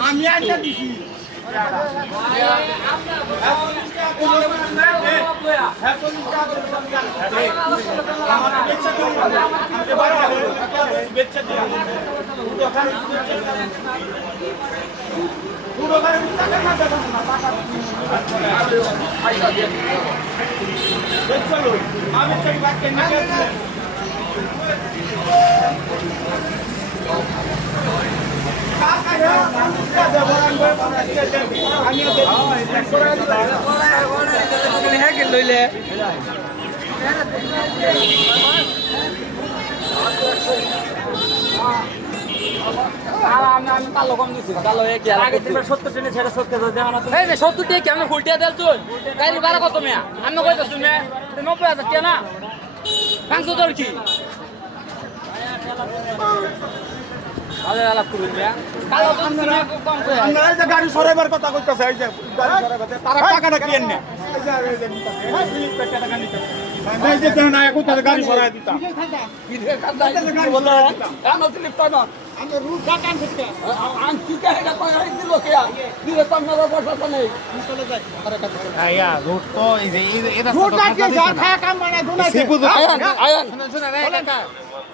আমি একটা দিছি আমি যে সত্তর টাকা কেমন ফুলটিয়া দেল তুই? গাড়ি ভাড়া কত মেয়া? আমি কই তো শুনে নব্বই হাজার টাকা না। পাঁচশো তোর কি ভালো আলাপ করুন মেয়া কালো তো শুনে কম করে আপনারা এই যে গাড়ি সরাইবার কথা কইতাছে এই যে গাড়ি সরাইবার তারা টাকাটা কি এনে? এই যে দেন না গাড়ি সরাই দিতাম। আয়া তো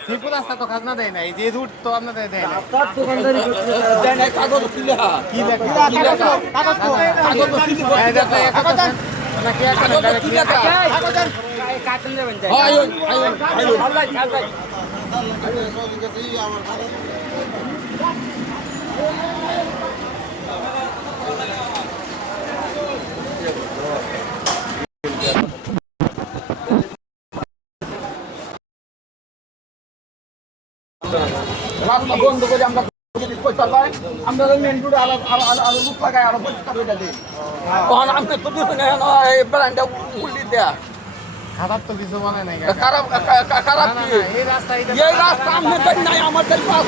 এই রাস্তা তো খাজনা দেয় না এই যে রুট তো আপনাদের দেয় না কাগজ কি কাগজ রাস্তা বন্ধ করে আমরা আমরা মেন রোডে আলো আলো লুক লাগাই আলো পরিষ্কার হয়ে যাবে আপনি তো এই ব্র্যান্ডটা উল্লি দেয়া। খারাপ তো কিছু বলে নাই খারাপ খারাপ না, না, কি এই রাস্তা এই রাস্তা আমি দেখ নাই আমার দেখ না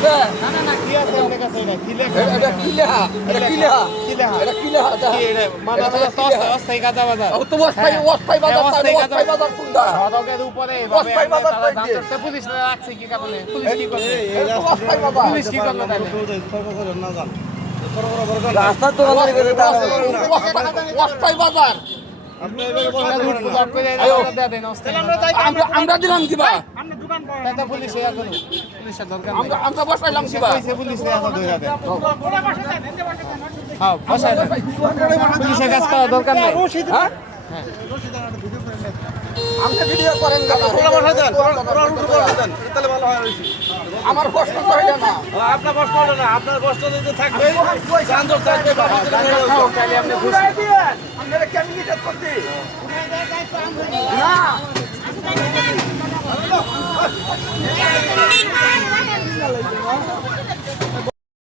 না না কি আছে আপনার কাছে এটা কি লেখা এটা কি লেহা এটা কি লেহা কি লেখা? এটা কি লেহা এটা? মানে আমাদের তো অস্থায়ী- অস্থায়ী বাজার। ও তো অস্থায়ী অস্থায়ী বাজার হ্যাঁ, অস্থায়ী অস্থায়ী বাজার কোনটা সড়কের উপরে অস্থায়ী বাজার তারা কই দাম দিয়ে? করতে পুলিশ রাখছে কি কারণে? পুলিশ কি করবে? অস্থায়ী বাজার পুলিশ কি করবে তাহলে? রাস্তা তো অস্থায়ী বাজার রুট ব্লক করে এই রাস্তা দেয়া অস্থায়ী বাজার। আমরা আমরা দিলাম কিবা। আমরা আমরা বসাইলাম কিবা। হ্যাঁ। পুলিশের কাজ করার দরকার নেই। হ্যাঁ। আপনি ভিডিও করেন কেন? আমার কষ্ট করে না। আপনার কষ্ট হবে না আপনার কষ্ট যদি থাকবে যানজট থাকবে খাও, তাহলে আপনি খুশি। আপনারা কেমনি করতে না।